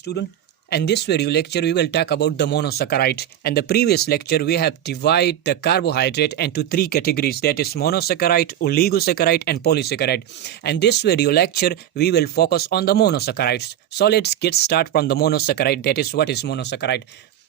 Student, and this video lecture we will talk about the monosaccharide. And the previous lecture we have divided the carbohydrate into three categories, that is monosaccharide, oligosaccharide and polysaccharide. And this video lecture we will focus on the monosaccharides. So let's get started from the monosaccharide, that is what is monosaccharide.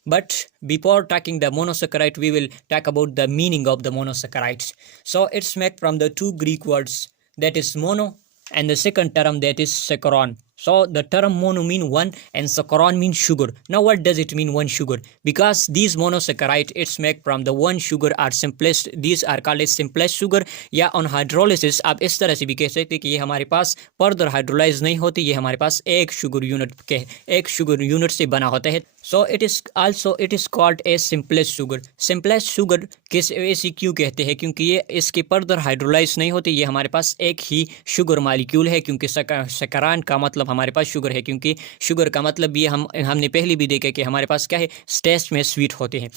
But before talking the monosaccharide, we will talk about the meaning of the monosaccharides. So it's made from the two Greek words, that is mono, and the second term, that is saccharon. So the term mono mean one and saccharon means sugar. Now what does it mean one sugar? Because these monosaccharide it's made from the one sugar are simplest, these are called as simplest sugar. या on hydrolysis आप इस तरह से भी कह सकते हैं कि ये हमारे पास फर्दर हाइड्रोलाइज नहीं होती, ये हमारे पास एक शुगर यूनिट से बना होता है. So it is called as simplest sugar. Simplest sugar किस ऐसी क्यों कहते हैं? क्योंकि ये इसके फर्दर हाइड्रोलाइज नहीं होती, ये हमारे पास एक ही शुगर मॉलिक्यूल है. क्योंकि सैकरान का मतलब हमारे पास शुगर है, क्योंकि शुगर का मतलब ये हमने पहले भी देखा कि हमारे पास क्या है, टेस्ट में स्वीट होते हैं.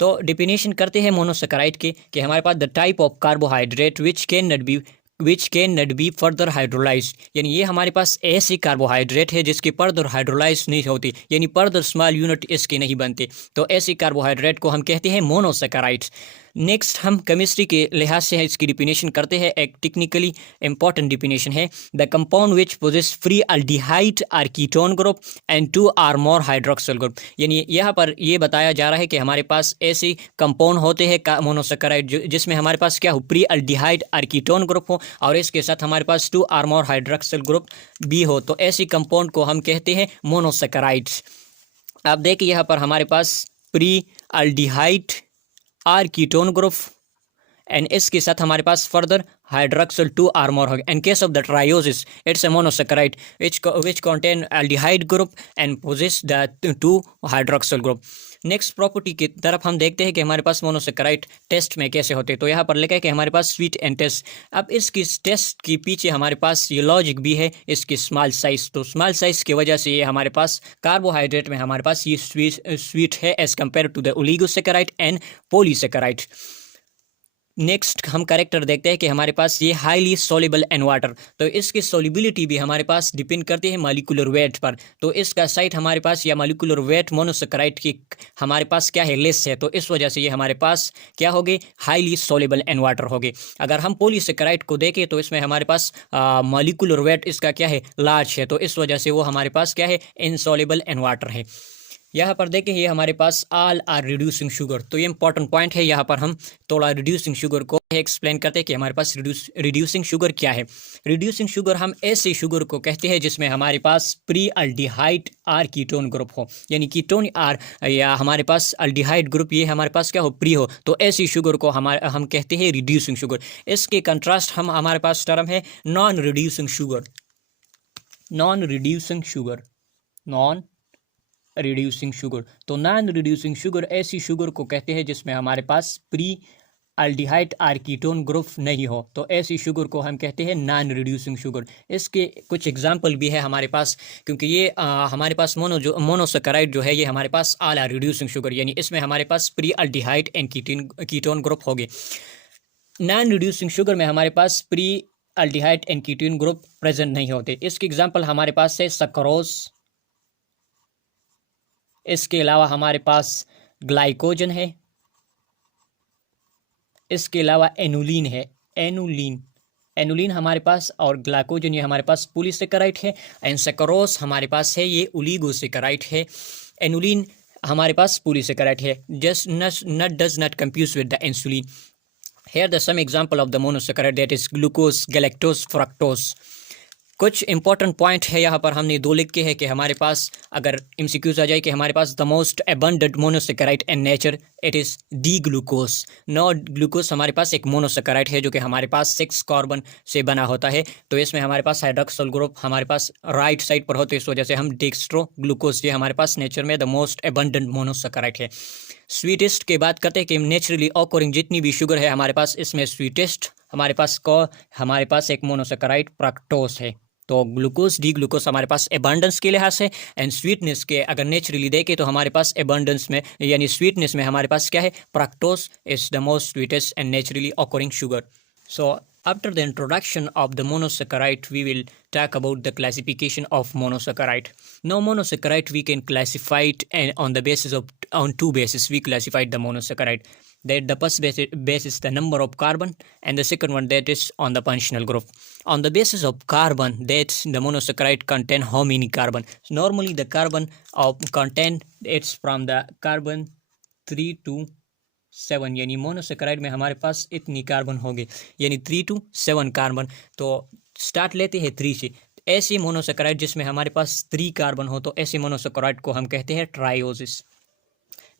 तो डिफिनेशन करते हैं मोनोसैकेराइड के कि हमारे पास the type of carbohydrate which can not be further hydrolyse, यानी ये हमारे पास ऐसी कार्बोहाइड्रेट है जिसकी फर्दर हाइड्रोलाइज नहीं होती, यानी फर्दर स्मॉल यूनिट इसके नहीं बनते. तो ऐसी कार्बोहाइड्रेट को हम कहते हैं मोनोसैकेराइड्स. नेक्स्ट हम केमिस्ट्री के लिहाज से इसकी डिफिनेशन करते हैं. एक टेक्निकली इंपॉर्टेंट डिफिनेशन है, the compound which possess free aldehyde or ketone group and two or more hydroxyl group. यानी यहाँ पर ये बताया जा रहा है कि हमारे पास ऐसे कंपाउंड होते हैं मोनोसैकेराइड जिसमें हमारे पास क्या हो, free aldehyde or ketone group हो और इसके साथ हमारे पास two or more hydroxyl group भी हो. तो ऐसी कंपाउंड को हम कहते हैं मोनोसैकेराइड्स. आप देखिए यहाँ पर हमारे पास free aldehyde or ketone group and इसके साथ हमारे पास further hydroxyl two or more हो गया. In case of the trioses it's a monosaccharide which contain aldehyde group and possess the two hydroxyl group. Next property की तरफ हम देखते हैं कि हमारे पास मोनोसैकेराइड टेस्ट में कैसे होते हैं. तो यहाँ पर लिखा है कि हमारे पास स्वीट एंड टेस्ट. अब इसकी टेस्ट के पीछे हमारे पास ये लॉजिक भी है, इसकी स्मॉल साइज. तो स्मॉल साइज की वजह से ये हमारे पास कार्बोहाइड्रेट में हमारे पास ये स्वीट है as compare to the oligosaccharide and polysaccharide. Next हम कैरेक्टर देखते हैं कि हमारे पास ये हाईली सोल्यूबल इन वाटर. तो इसकी सोल्यूबिलिटी भी हमारे पास डिपेंड करती है मॉलिक्यूलर वेट पर. तो इसका साइट हमारे पास या मॉलिक्यूलर वेट मोनोसैकेराइड की हमारे पास क्या है, लेस है. तो इस वजह से ये हमारे पास क्या होगी, हाईली सोल्यूबल इन वाटर होगी. अगर हम पॉलीसैकेराइड को देखें तो इसमें हमारे पास मॉलिक्यूलर वेट इसका क्या है, लार्ज है. तो इस वजह से वो हमारे पास क्या है, इनसॉल्युबल इन वाटर है. यहाँ पर देखें ये हमारे पास ऑल आर रिड्यूसिंग शुगर. तो ये इंपॉर्टेंट पॉइंट है, यहाँ पर हम थोड़ा रिड्यूसिंग शुगर को एक्सप्लेन करते हैं कि हमारे पास रिड्यूसिंग शुगर क्या है. रिड्यूसिंग शुगर हम ऐसे शुगर को कहते हैं जिसमें हमारे पास free aldehyde or ketone group हो, यानी कीटोन आर या हमारे पास अल्डिहाइड ग्रुप ये हमारे पास क्या हो, प्री हो. तो ऐसी शुगर को हम कहते हैं रिड्यूसिंग शुगर. इसके कंट्रास्ट हमारे पास टर्म है non reducing sugar. Non reducing sugar. तो नॉन रिड्यूसिंग शुगर ऐसी शुगर को कहते हैं जिसमें हमारे पास free aldehyde or ketone group नहीं हो. तो ऐसी शुगर को हम कहते हैं नॉन रिड्यूसिंग शुगर. इसके कुछ एग्जांपल भी है हमारे पास, क्योंकि ये हमारे पास मोनोसैकेराइड जो है ये हमारे पास ऑल आर रिड्यूसिंग शुगर, यानी इसमें हमारे पास free aldehyde and ketone group हो गए. नॉन रिड्यूसिंग शुगर में हमारे पास free aldehyde and ketone group present नहीं होते. इसके एग्जाम्पल हमारे पास है सक्रोज, इसके अलावा हमारे पास ग्लाइकोजन है, इसके अलावा एनुलिन है. एनुलिन हमारे पास और ग्लाइकोजन ये हमारे पास पॉलीसैकेराइड है. एंड सैकरोज हमारे पास है ये ओलिगोसैकेराइड है. एनुलिन हमारे पास पॉलीसैकेराइड है. Just does not confuse with the insulin. Here the some example of the monosaccharide, that is glucose, galactose, fructose. कुछ इंपॉर्टेंट पॉइंट है यहाँ पर हमने दो लिख के है कि हमारे पास अगर एमसीक्यूज आ जाए कि हमारे पास the most abundant monosaccharide in nature it is D glucose. No glucose हमारे पास एक मोनोसैकेराइड है जो कि हमारे पास 6 कार्बन से बना होता है. तो इसमें हमारे पास हाइड्रोक्सिल ग्रुप हमारे पास राइट साइड पर होते हैं, इस वजह से हम डेक्स्ट्रो ग्लूकोज ये हमारे पास नेचर में द मोस्ट अबंडेंट मोनोसैकेराइड है. स्वीटेस्ट की बात करते हैं कि नेचुरली ऑकरिंग जितनी भी शुगर है हमारे पास, इसमें स्वीटेस्ट हमारे पास एक मोनोसैकेराइड फ्रक्टोज है. तो ग्लूकोज डी ग्लूकोज हमारे पास एबंडेंस के लिहाज से एंड स्वीटनेस के अगर नेचुरली देखें तो हमारे पास एबंडेंस में यानी स्वीटनेस में हमारे पास क्या है, fructose is the most sweetest and naturally occurring sugar. So After the introduction of the monosaccharide, we will talk about the classification of monosaccharide. Now, monosaccharide we can classify it on the basis of two bases. We classified the monosaccharide. That the first base is the number of carbon, and the second one that is on the functional group. On the basis of carbon, that the monosaccharide contain how many carbon? So normally the carbon of content it's from the carbon 3 to 7, यानी monosaccharide में हमारे पास इतनी carbon होगी, यानी 3 to 7 carbon. तो start लेते हैं 3 से। ऐसी मोनोसेक्राइड जिसमें हमारे पास 3 कार्बन हो, तो ऐसी मोनोसेक्राइड को हम कहते हैं ट्राइओसिस।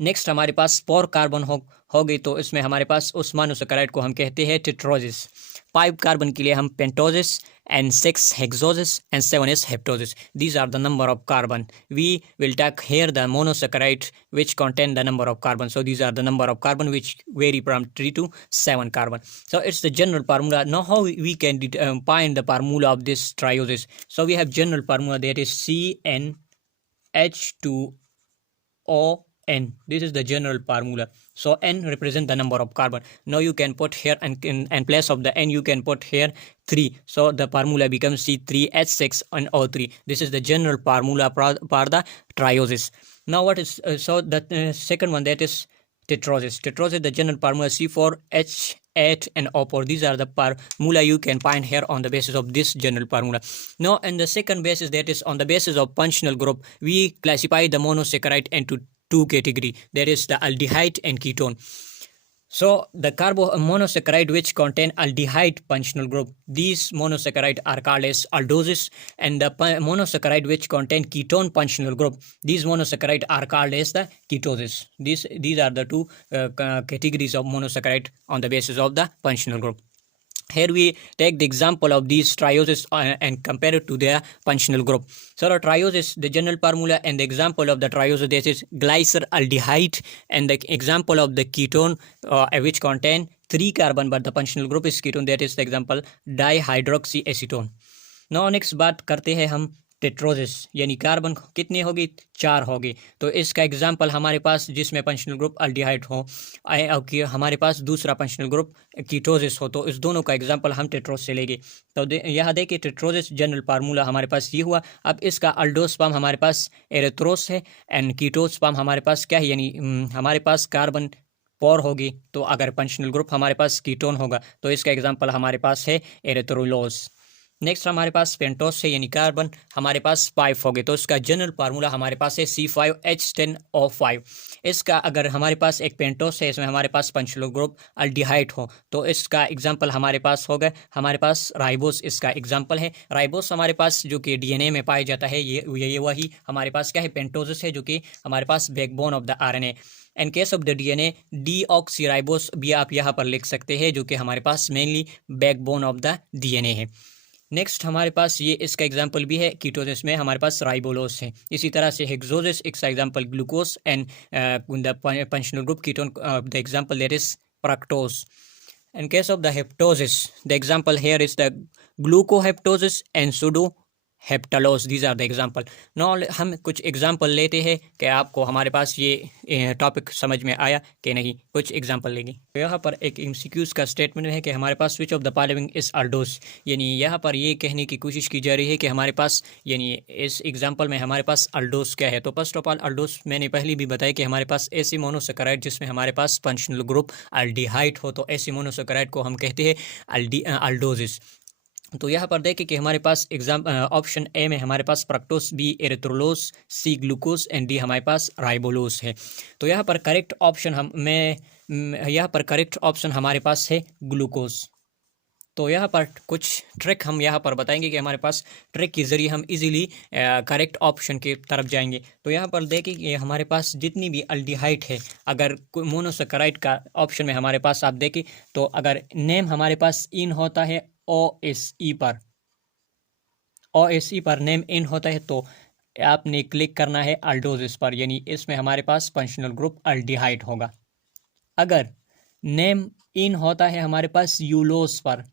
नेक्स्ट हमारे पास 4 कार्बन हो गई, तो इसमें हमारे पास उस मोनोसेक्राइड को हम कहते हैं टेट्रोसिस। 5 कार्बन के लिए हम पेंटोसिस, and 6 hexosis, and 7 is heptosis. These are the number of carbon. We will take here the monosaccharide which contain the number of carbon. So these are the number of carbon which vary from 3 to 7 carbon. So it's the general formula. Now how we can find the formula of this triosis? So we have general formula, that is CnH2ON. This is the general formula. So N represent the number of carbon. Now you can put here, and in place of the N you can put here 3. So the formula becomes C3H6 and O3. This is the general formula for the triosis. Now what is so the second one, that is tetrosis. Tetrosis, the general formula C4H8 and O4. These are the formula you can find here on the basis of this general formula. Now in the second basis, that is on the basis of functional group, we classify the monosaccharide into 2 category, that is the aldehyde and ketone. So the monosaccharide which contain aldehyde functional group, these monosaccharide are called as aldoses, and the monosaccharide which contain ketone functional group, these monosaccharide are called as the ketoses. These are the 2 categories of monosaccharide on the basis of the functional group. Here we take the example of these triosis and compare it to their functional group. So the triosis, the general formula, and the example of the triosis, this is glyceraldehyde, and the example of the ketone which contain 3 carbon but the functional group is ketone, that is the example dihydroxyacetone. Now next बात करते हैं हम टेट्रोसिस, यानी carbon कितने होगी? 4 होगी। तो इसका एग्जाम्पल हमारे पास जिसमें फंक्शनल ग्रुप अल्डिहाइड हो, हमारे पास दूसरा फंक्शनल ग्रुप कीटोसिस हो, तो इस दोनों का एग्जाम्पल हम टेट्रोस से लेंगे। तो यहाँ देखिए टेट्रोसिस जनरल फार्मूला हमारे पास ये हुआ। अब इसका अल्डोस फॉर्म हमारे पास एरेथ्रोस है, एंड कीटोस फॉर्म हमारे पास क्या है, यानी हमारे पास कार्बन 4 होगी, तो अगर फंक्शनल ग्रुप हमारे पास कीटोन होगा तो इसका एग्जाम्पल हमारे पास है एरेथ्रोलोस। नेक्स्ट हमारे पास पेंटोस है, यानी कार्बन हमारे पास 5 हो गए, तो इसका जनरल फार्मूला हमारे पास है C5H10O5। इसका अगर हमारे पास एक पेंटोस है, इसमें हमारे पास फंक्शनल ग्रुप अल्डिहाइड हो, तो इसका एग्जांपल हमारे पास हो गए, हमारे पास राइबोस इसका एग्जांपल है। राइबोस हमारे पास जो कि डीएनए में पाया जाता है, ये वही हमारे पास क्या है, पेंटोसिस है, जो कि हमारे पास backbone of the RNA. In case of the DNA deoxyribose भी आप यहाँ पर लिख सकते हैं, जो कि हमारे पास mainly backbone of the DNA है। नेक्स्ट हमारे पास ये इसका एग्जांपल भी है, कीटोसिस में हमारे पास राइबोलोस है। इसी तरह से हेक्सोसिस इसका example glucose, and the functional group ketone the example that is fructose. In case of the heptosis, the example here is the glucoheptosis and pseudoheptalose. These are the example. Now हम कुछ example लेते हैं कि आपको हमारे पास ये topic समझ में आया कि नहीं। कुछ एग्जाम्पल लेंगे। तो यहाँ पर एक एमसीक्यूज का स्टेटमेंट है कि हमारे पास which of the following is aldose, यानी यहाँ पर ये कहने की कोशिश की जा रही है कि हमारे पास, यानी इस एग्जाम्पल में हमारे पास अल्डोस क्या है। तो फर्स्ट ऑफ ऑल अल्डोस मैंने पहले भी बताया कि हमारे पास ऐसी मोनोसेकेराइड जिसमें हमारे पास फंक्शनल ग्रुप अल्डिहाइड हो, तो ऐसी मोनोसेकेराइड को हम कहते हैं अल्डोसिस। तो यहाँ पर देखें कि हमारे पास ऑप्शन ए में हमारे पास fructose, B erythrulose, C glucose, and D हमारे पास राइबोलोस है। तो यहाँ पर करेक्ट ऑप्शन हमारे पास है ग्लूकोस। तो यहाँ पर कुछ ट्रिक हम यहाँ पर बताएंगे कि हमारे पास ट्रिक के ज़रिए हम इजीली करेक्ट ऑप्शन की तरफ जाएंगे। तो यहाँ पर देखिए कि हमारे पास जितनी भी अल्डिहाइड है, अगर मोनोसेकेराइड का ऑप्शन में हमारे पास आप देखें, तो अगर नेम हमारे पास इन होता है OSE पर नेम इन होता है, तो आपने क्लिक करना है अल्डोसिस पर, यानी इसमें हमारे पास फंक्शनल ग्रुप अल्डिहाइड होगा। अगर नेम इन होता है हमारे पास यूलोस पर,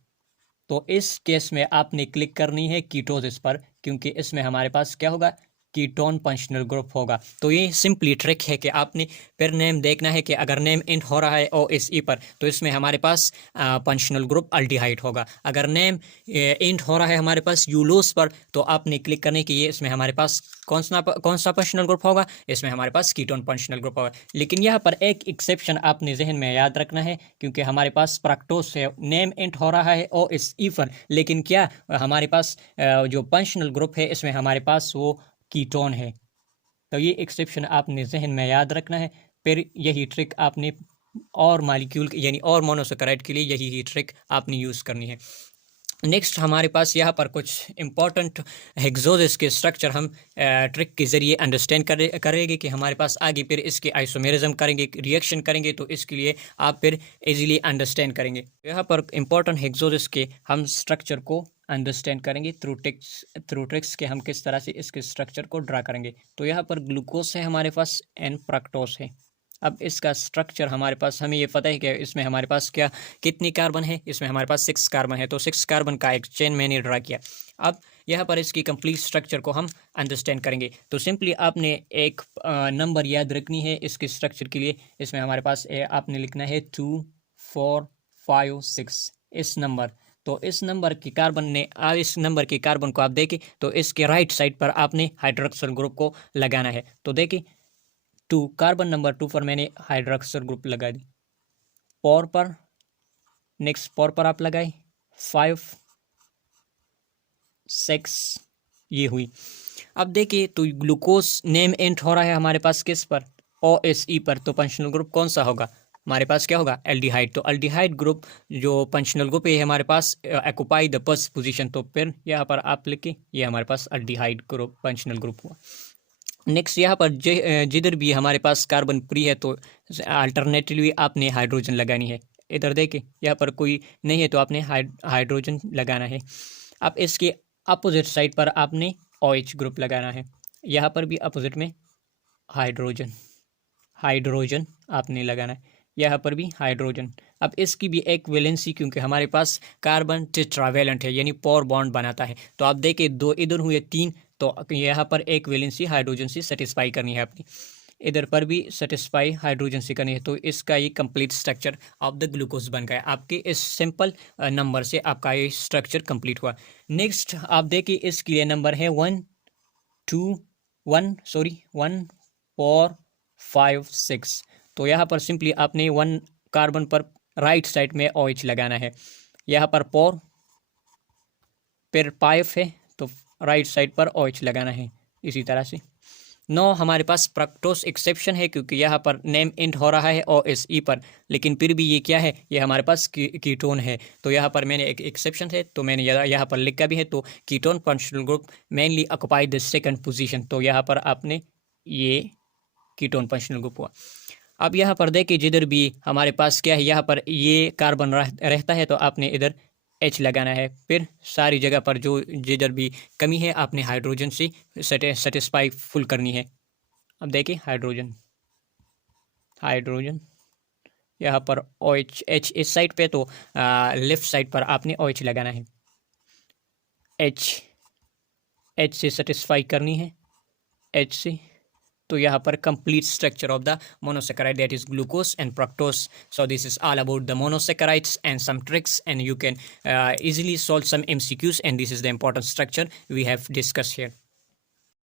तो इस केस में आपने क्लिक करनी है कीटोसिस पर, क्योंकि इसमें हमारे पास क्या होगा, कीटोन फंक्शनल ग्रुप होगा। तो ये सिंपली ट्रिक है कि आपने फिर नेम देखना है कि अगर नेम इंट हो रहा है OSE पर तो इसमें हमारे पास फंक्शनल ग्रुप अल्डिहाइड होगा। अगर नेम इंट हो रहा है हमारे पास यूलोस पर तो आपने क्लिक करने की ये इसमें हमारे पास कौन सा फंक्शनल ग्रुप होगा, इसमें हमारे पास कीटोन फंक्शनल ग्रुप होगा। लेकिन यहाँ पर एक एक्सेप्शन आपने जहन में याद रखना है, क्योंकि हमारे पास प्रैक्टोस है, नेम इंट हो रहा है OSE पर, लेकिन क्या हमारे पास जो फंक्शनल ग्रुप है इसमें हमारे पास वो कीटोन है। तो ये एक्सेप्शन आपने जहन में याद रखना है। फिर यही ट्रिक आपने और मालिक्यूल यानी और मोनोसैकेराइड के लिए यही ही ट्रिक आपने यूज़ करनी है। नेक्स्ट हमारे पास यहाँ पर कुछ इम्पॉर्टेंट हेक्सोसिस के स्ट्रक्चर हम ट्रिक के ज़रिए अंडरस्टैंड करेंगे कि हमारे पास आगे फिर इसके आइसोमेरिज्म करेंगे, रिएक्शन करेंगे, तो इसके लिए आप फिर इजीली अंडरस्टैंड करेंगे। यहाँ पर इम्पॉर्टेंट हेक्सोसिस के हम स्ट्रक्चर को अंडरस्टैंड करेंगे थ्रू ट्रिक्स के हम किस तरह से इसके स्ट्रक्चर को ड्रा करेंगे। तो यहाँ पर ग्लूकोज है हमारे पास एंड फ्रक्टोज है। अब इसका स्ट्रक्चर हमारे पास हमें ये पता है कि इसमें हमारे पास क्या कितनी कार्बन है, इसमें हमारे पास 6 कार्बन है। तो 6 कार्बन का एक चेन मैंने ड्रा किया। अब यहाँ पर इसकी कंप्लीट स्ट्रक्चर को हम अंडरस्टैंड करेंगे। तो सिंपली आपने एक नंबर याद रखनी है इसके स्ट्रक्चर के लिए। इसमें हमारे पास आपने लिखना है 2 4 5 6 इस नंबर। तो इस नंबर के कार्बन ने इस नंबर के कार्बन को आप देखें तो इसके राइट साइड पर आपने हाइड्रोक्सिल ग्रुप को लगाना है। तो देखिए 2 कार्बन नंबर 2 पर मैंने हाइड्रोक्सिल ग्रुप लगा दी। पोर पर नेक्स्ट पोर पर आप लगाए 5 6 ये हुई। अब देखिए तो ग्लूकोज नेम एंट हो रहा है हमारे पास किस पर, OSE पर। तो फंक्शनल ग्रुप कौन सा होगा हमारे पास, क्या होगा, एल्डिहाइड। तो एल्डिहाइड ग्रुप जो फंक्शनल ग्रुप है हमारे पास ऑक्यूपाई द फर्स्ट पोजीशन। तो फिर यहाँ पर आप लिखे ये हमारे पास एल्डिहाइड ग्रुप फंक्शनल ग्रुप हुआ। नेक्स्ट यहाँ पर जिधर भी हमारे पास कार्बन फ्री है तो अल्टरनेटिवली आपने हाइड्रोजन लगानी है। इधर देखिए यहाँ पर कोई नहीं है तो आपने हाइड्रोजन लगाना है। अब इसके अपोजिट साइड पर आपने OH ग्रुप लगाना है। यहाँ पर भी अपोजिट में हाइड्रोजन आपने लगाना है। यहाँ पर भी हाइड्रोजन। अब इसकी भी एक वैलेंसी, क्योंकि हमारे पास कार्बन टेट्रावेलेंट है यानी 4 बॉन्ड बनाता है। तो आप देखिए 2 इधर हुए 3, तो यहाँ पर एक वैलेंसी हाइड्रोजन से सेटिस्फाई करनी है अपनी, इधर पर भी सेटिस्फाई हाइड्रोजन से करनी है। तो इसका ये complete structure of the glucose बन गया। आपके इस सिंपल नंबर से आपका ये स्ट्रक्चर कंप्लीट हुआ। नेक्स्ट आप देखिए इसके लिए नंबर है 1 4 5 6। तो यहाँ पर सिंपली आपने 1 कार्बन पर राइट साइड में OH लगाना है। यहाँ पर 4 फिर 5 है तो राइट साइड पर OH लगाना है इसी तरह से। 9 हमारे पास फ्रक्टोज एक्सेप्शन है, क्योंकि यहाँ पर नेम इंट हो रहा है OSE पर, लेकिन फिर भी ये क्या है, ये हमारे पास कीटोन है। तो यहाँ पर मैंने एक एक्सेप्शन है तो मैंने यहाँ पर लिखा भी है। तो ketone functional group mainly occupy the second position. तो यहाँ पर आपने ये कीटोन फंक्शनल ग्रुप हुआ। अब यहाँ पर देखिए जिधर भी हमारे पास क्या है, यहाँ पर ये कार्बन रहता है तो आपने इधर H लगाना है। फिर सारी जगह पर जो जिधर भी कमी है आपने हाइड्रोजन से सेटिस्फाई फुल करनी है। अब देखिए हाइड्रोजन यहाँ पर OH H इस साइड पे, तो लेफ्ट साइड पर आपने OH लगाना है। H से सेटिस्फाई करनी है, H से। तो यहाँ पर complete structure of the monosaccharide, that is glucose and fructose. So this is all about the monosaccharides and some tricks, and you can easily solve some MCQs, and this is the important structure we have discussed here.